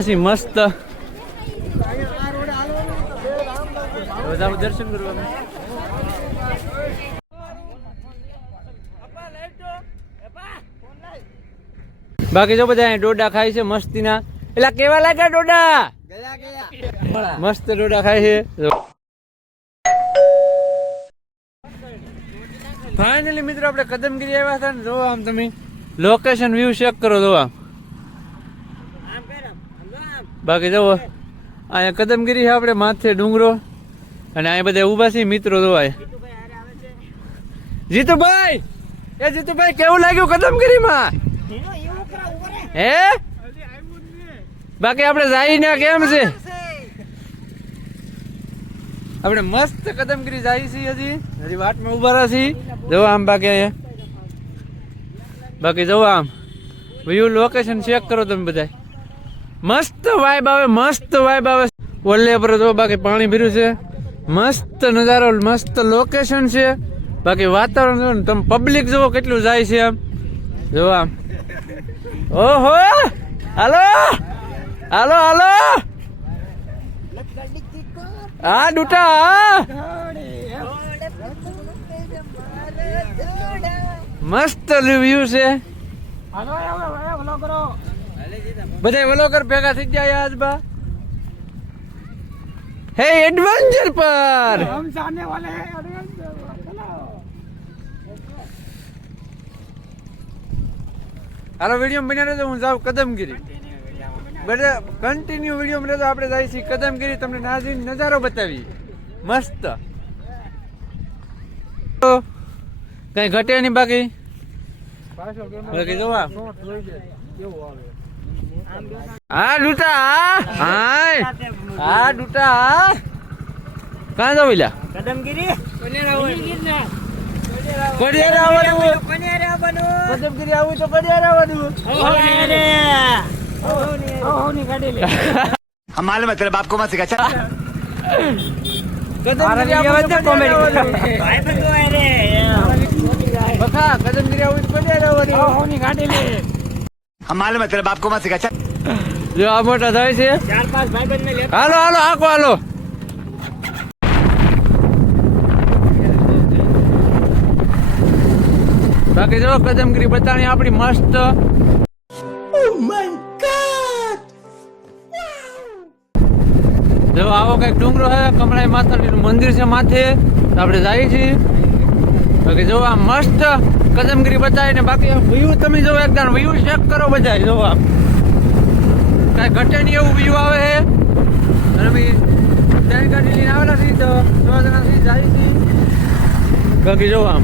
મસ્ત દર્શન કરવા બાકી જો બધા ડોડા ખાય છે મસ્તીના. એટલે કેવા લાગ્યા ડોડા? મસ્ત ડોડા ખાય છે. ફાઇનલી મિત્રો આપણે કદમગીરી આવ્યા હતા ને. જો આમ તમે લોકેશન વ્યૂ ચેક કરો. જો આમ બાકી જવો અહીંયા કદમગીરી છે આપણે માથે ડુંગરો અને અહીંયા બધા ઉભા છે મિત્રો. જોવાય જીતુભાઈ, એ જીતુભાઈ કેવું લાગ્યું કદમગીરીમાં? હે બાકી આપણે જઈને કેમ છે? આપણે મસ્ત કદમગીરી જાય છીએ. હજી વાટમાં ઉભા છીએ. જવો આમ બાકી અહીંયા બાકી જવો આમ વ્યૂ લોકેશન ચેક કરો તમે બધા. મસ્ત વાઇબ આવે, મસ્ત વાઇબ આવે. ઓલે પર જો બાકી પાણી ભર્યું છે. મસ્ત નજારો, મસ્ત લોકેશન છે. બાકી વાતાવરણ જો તમે પબ્લિક જુઓ કેટલું જાય છે. આમ જો આમ ઓહો હાલો હાલો હાલો હા ડૂટા મસ્ત વ્યૂ છે. બધા વ્લોગર ભેગા થઈ જાય આજ બા. હે એડવેન્ચર પર हम जाने वाले हैं एडवेंचर. હાલો વિડીયો બન્યા રહેજો. હું જાઉં કદમગીરી. બધા કન્ટિન્યુ વિડીયો રહેજો. આપણે જાય છીએ કદમગીરી. તમને નાઝીન નજારો બતાવી મસ્ત. કઈ ઘટે નહીં બાકી. બાકી જોવા હા ડૂટા હા ડૂટા કાં જાવ લ્યા? કદમગીરી કડિયાર આવવાનું. કદમગીરી આવું તો કડિયાર આવવાનું. हमारे मतलब आपको मत सिखा. કદમગીરી આવું તો કડિયાર આવવાનું. हमारे मतलब आपको मत सिखा. જો આ મોટા થાય છે. 4-5 ભાઈબંધ ને હાલો હાલો આખો હાલો. બાકી જો કદમગીરી બતાણી આપણી મસ્ત. Oh my God. જો આવો કઈક ડુંગરો છે. કમળાઈ માતાજીનું મંદિર છે માથે. આપણે જઈએ છીએ. બાકી જો આ મસ્ત કદમગીરી બતાવી ને. બાકી વ્યૂ તમે જો એકદમ વ્યૂ ચેક કરો બધા. જો આમ કઈ ઘટે નહીં એવું વ્યૂ આવે છે. અને ભાઈ ત્રણ ગાડી લઈને આવેલા છીએ તો 6 જણાથી જાય છે. બાકી જો આમ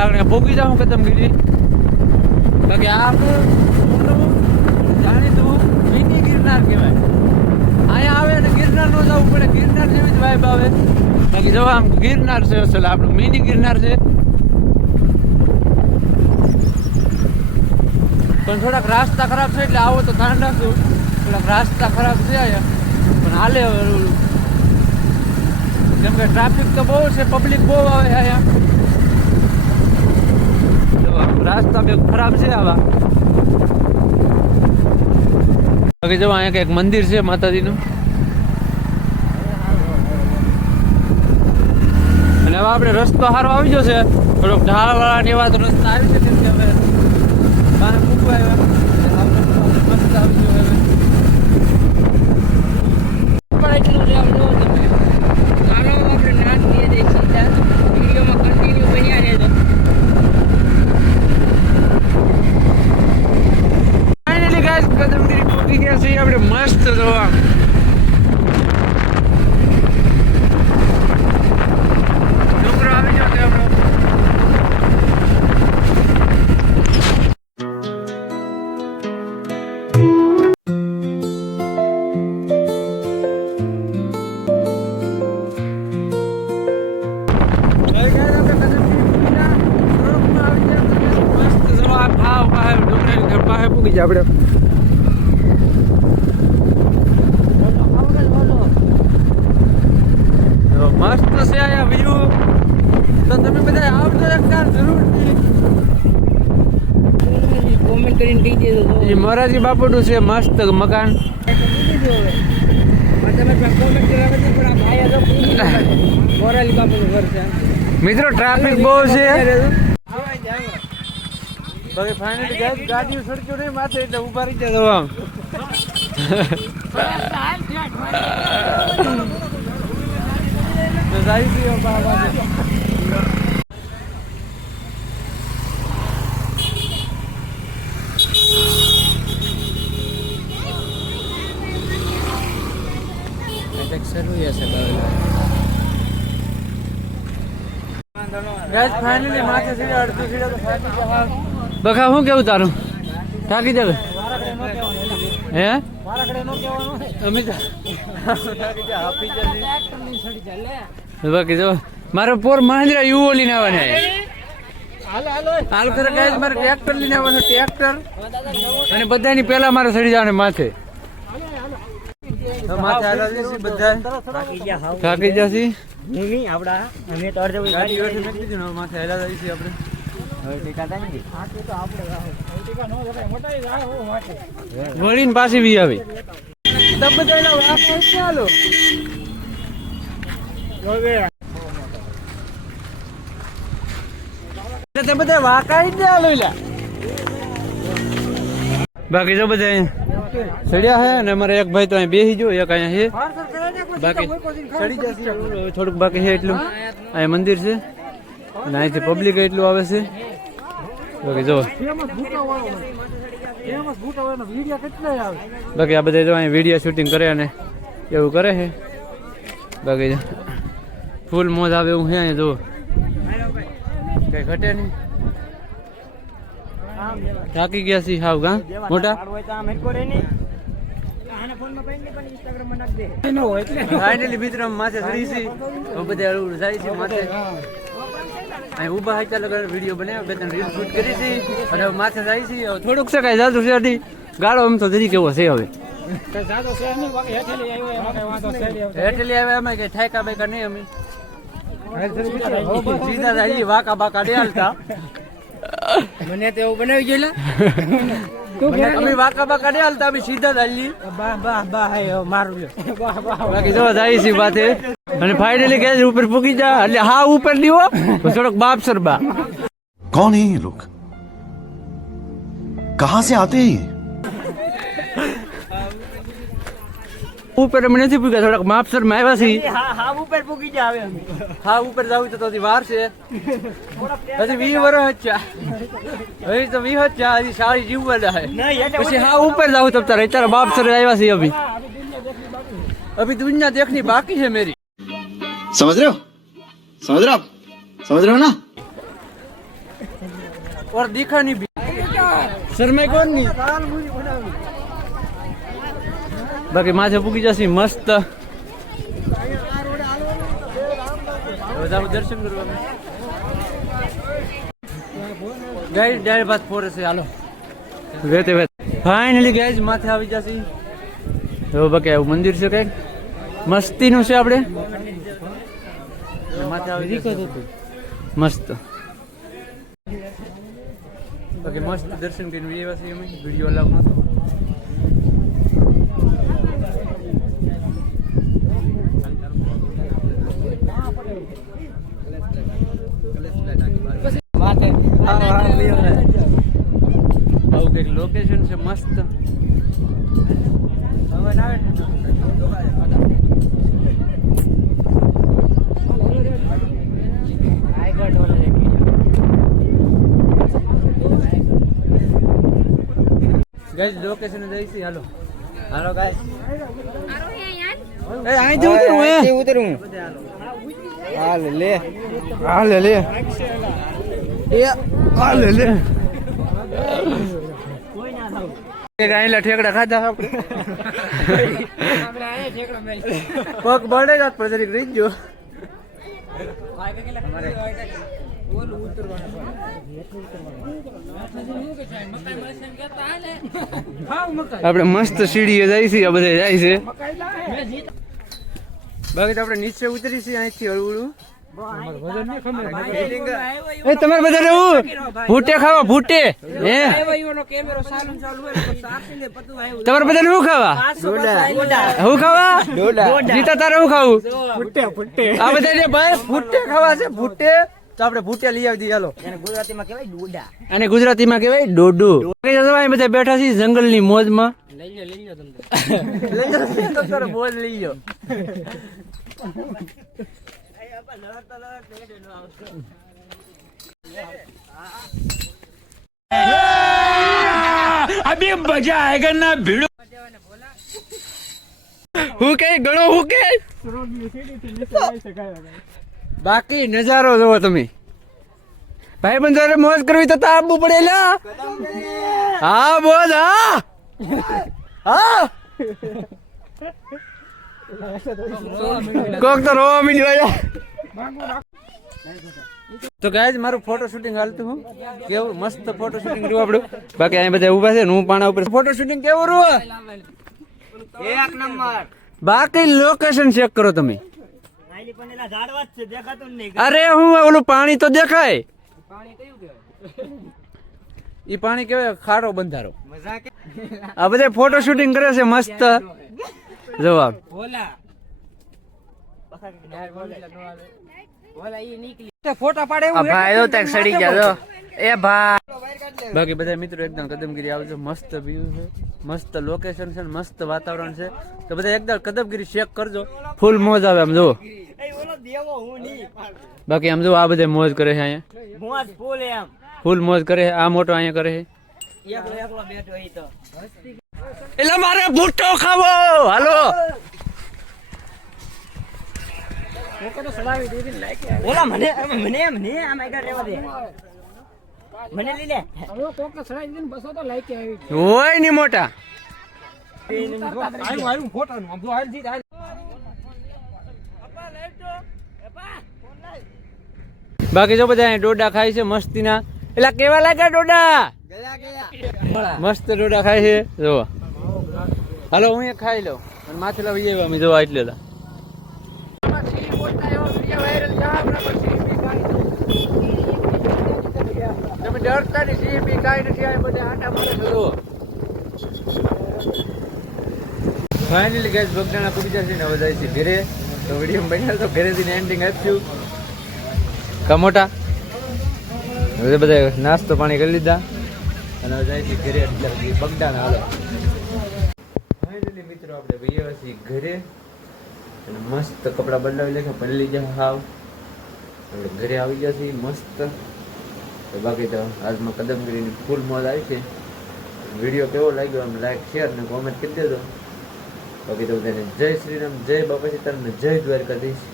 આપણે ભોગી જાઉં કદમગીરી. બાકી આ જાણીતું મિની ગિરનાર કહેવાય. અહીંયા આવે ને ગિરનાર નો જવું પડે. ગિરનાર જેવી જ વાઇબ આવે. બાકી જો આમ ગિરનાર છે અસલ. આપણું મિની ગિરનાર છે. પણ થોડાક રાસ્તા ખરાબ છે એટલે આવો તો ધ્યાન રાખજો. થોડાક રાસ્તા ખરાબ છે અહીંયા પણ હાલે. કેમ કે ટ્રાફિક તો બહુ છે, પબ્લિક બહુ આવે અહીંયા. રાસ્તા બે ખરાબ છે આવા. બાકી જો અહીંયા કંઈક મંદિર છે માતાજીનું. અને હવે આપણે રસ્તો સારો આવી ગયો છે. થોડોક ઢાળવાળા ને એવા તો રસ્તા આવી છે. કેમ કે હવે બાર મૂકવા આવ્યા મસ્ત આવી ગયો. હવે પણ એટલું જ આમ જોવો તમે. ચાલો આપણે નાચ દઈએ છીએ. વિડીયોમાં કન્ટિન્યુ બન્યા રહેજો. ફાઇનલી ગાઈસ કદમગીરી પહોંચી ગયા છીએ આપણે. મસ્ત જોવા ડુંગરો આવી ગયો છે આપણો. આપણે મસ્ત છે આ વ્યૂ. તો તમે બધા આવજો એકવાર જરૂરથી. કરીને કહી દેજો તો. એ મોરારજી બાપુનું છે મસ્ત મકાન. તમે કોમેન્ટ કરાવે છે પણ આ ભાઈ આ તો મોરાલી બાપુનું ઘર છે. મિત્રો ટ્રાફિક બહુ છે. બાકી ફાઇનલી ગાડીઓ સડક્યો નહીં માથે એટલે ઉભા રહી જાય આમ. તો જાય છે બાબા. ફાઇનલી માથે સીડા અડધું સીડા તો થાકી ગયા. બખા શું કેવું તારું? થાકી જાવ હે? અમે બાકી જો મારો પોર મહેન્દ્ર યુવો લઈને આવવાને હાલ ખરે ગાય મારે ટ્રેક્ટર લઈને આવવાનું. ટ્રેક્ટર અને બધાની પેલા મારે સડી જવાનું માથે. માથે હાલા જશે બધા થાકી જશે. ગાડી વેઠી નાખી દીધું ને માથે હાલા જઈશું આપણે. વળીને પાછી વી આવી. બધા વાકાઈ જ આલો. બાકી જો બધા સડ્યા હે અને અમારે એક ભાઈ તો અહીં બેસી જો, એક અહીંયા છે. બાકી સડી જશે થોડુંક બાકી છે એટલું. અહીંયા મંદિર છે અને અહીંથી પબ્લિક એટલું આવે છે. બાકી જો બાકી આ બધા જો અહીં વિડીયો શૂટિંગ કરે અને એવું કરે છે. બાકી ફૂલ મોજ આવે એવું છે અહીંયા જો. કઈ ઘટે નહીં. થાકી ગયા છીએ હાવ ગા મોટા. ફાઇનલી મિત્ર માથે ચડી છે. બધા જાય છે માથે. અહીં ઊભા હાચા લગા વિડીયો બનાવ્યો, બે ત્રણ રીલ શૂટ કરી છે અને હવે માથે જાય છે. થોડુંક છે કાંઈ જાતું છે અઢી ગાળો આમ તો જરી કેવો છે હવે. હેઠલી આવે અમે કઈ ઠાયકા બાયકા નહીં. અમે સીધા જાય વાકા બાકા ડેલતા. મને તો એવું બનાવી ગયેલા. અમે વાકા બાકા ડેલતા અમે સીધા જાય. બાકી જો જાય છે માથે અને ફાઇનલી ગેસ ઉપર પૂકી જા એટલે હા ઉપર દીવો થોડોક બાપ સરબા. कौन है ये लोग? कहां से आते हैं ये? ઉપર અમે નથી પૂગ્યા, થોડાક માપસર માં આવ્યા છીએ. હા ઉપર પૂકી જા આવે અમે. હા ઉપર જાવું તો હજી વાર છે. હજી 20 વર્ષ જ છે. હવે તો 20 જ છે. હજી સારી જીવવાના છે. પછી હા ઉપર જાવું તો તારે તારા બાપ સર આવ્યા છીએ. અભી દુનિયા देखनी बाकी है मेरी. समझ रहे हो? समझ रहे हो आप? समझ रहे हो ना? और दिखा नहीं भी शर्मा कौन नहीं. બાકી માથે પૂકી જશે મસ્ત. દર્શન કરવા ગાઈડ ડાયર બાદ ફોરે છે. હાલો વેતે વેત ફાઇનલી ગાઈઝ માથે આવી જશે. હવે બાકી આવું મંદિર છે કઈક મસ્તીનું છે. આપણે માથે આવી જશે મસ્ત. બાકી મસ્ત દર્શન કરીને એવા છે. અમે વિડીયો લાવ નતો. આવું કઈક લોકેશન છે મસ્ત. ગાઈસ લોકેશન જઈશી. હાલો હાલો ગાઈસ. એ અહીંથી ઉતરું હે ઉતરું. હાલ લે હાલ લે એ હાલ લે. આયલા ઠેકડા ખાધા આપણે. પગ બળે જાત પર જરીક રહી ગયો. આપણે મસ્ત સીડીએ જાય છે. આ બધા જાય છે. બાકી તો આપણે નીચે ઉતરી છીએ અહીંથી હળવું એ તમારે બધાને હું ભૂટે ખાવા ભૂટે હે તમારે બધાને શું ખાવા હું ખાવા જીતા તારે હું ખાવું આ બધા ભાઈ ભૂટે ખાવા છે ભૂટે તો આપણે ભૂટે લઈ આવી દઈએ ચાલો અને ગુજરાતીમાં કહેવાય ડોડું બધા બેઠા છીએ જંગલની મોજમાં લઈ લો મોજ લઈ લો अभी मजा आएगा ना भिड़ो હું કે ગણો હું કે બાકી નજારો જોવો તમે ભાઈ બંધ મોજ કરવી તો આવવું પડે લા હા બોલ હા હા કોક તો રોવા મીડ્યો તો ગાઈસ મારું ફોટો શૂટિંગ હાલતું હું કેવું મસ્ત ફોટો શૂટિંગ રહ્યું આપણું બાકી અહીં બધા ઊભા છે હું પાણા ઉપર ફોટો શૂટિંગ કેવું રહ્યું એક નંબર બાકી લોકેશન ચેક કરો તમે અરે હું ઓલું પાણી તો દેખાય ઈ પાણી કેવાય ખારો બંધારો આ બધા ફોટો શૂટિંગ કરે છે મસ્ત જવાબ ફોટા પાડે બાકી બધા મિત્રો એકદમ કદમગીરી આવજો મસ્ત વ્યૂ છે મસ્ત લોકેશન છે મસ્ત વાતાવરણ છે તો બધા એકદમ કદમગીરી ચેક કરજો ફૂલ મોજ આવે આમ જો બાકી આમ જો આ બધા મોજ કરે છે અહીંયા ફૂલ મોજ કરે છે આ મોટો અહીંયા કરે છે એટલે મારે ભૂટ્ટો ખાવો હાલો ઓલા મને મને મને આમ આગળ રહેવા દે મને લઈ લે હવે કોક ને સડાઈ દીને બસો તો લાઈક આવી હોય ની મોટા આયું ફોટા નું આમ હાલ જી હાલ બાકી જો બધા અહીંયા ડોડા ખાય છે મસ્તીના એટલે કેવા લાગ્યા ડોડા મસ્ત ડોડા ખાય છે જો હાલો હું એ ખાઈ લઉં અને માથેલા વહી આવ્યા અમે જોવા એટલે તમે ડરતા નહીં સીપી કાંઈ નથી આ બધા આટા મારે છો ફાઇનલી ગાઈસ બગડાણા પૂરી જશે ને હવે જાય છે ઘરે તો વિડીયો બનાવ્યો તો ઘરેથી એન્ડિંગ આપ્યું કમોટા હવે બધા નાસ્તો પાણી કરી લીધા અને હવે જાય છે ઘરે એટલે બગડાણા હાલો ફાઇનલી મિત્રો આપણે વહીએ છીએ ઘરે અને મસ્ત કપડાં બદલાવી લે ભરી લીધા હાવ આપણે ઘરે આવી ગયા છીએ મસ્ત તો બાકી તો આજમાં કદમગીરીની ફૂલ મોજ આવી છે વિડીયો કેવો લાગ્યો આમ લાઈક શેર ને કોમેન્ટ કરી દેજો બાકી તો બધાને જય શ્રી રામ જય બાપા સીતારામ જય દ્વારકાધીશ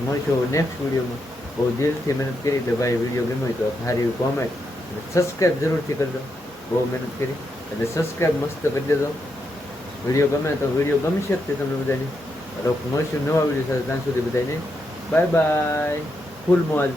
મળીશું નેક્સ્ટ વિડીયોમાં બહુ દિલથી મહેનત કરી તો ભાઈ વિડીયો ગમ્યો તો સારી કોમેન્ટ અને સબસ્ક્રાઈબ જરૂરથી કરજો બહુ મહેનત કરી એટલે સબસ્ક્રાઈબ મસ્ત કરી દેજો વિડીયો ગમે તો વિડીયો ગમી શકશે તમને બધાને મળીશું નવા વિડીયો સાથે ત્યાં સુધી બધાને બાય બાય ફૂલ મોજ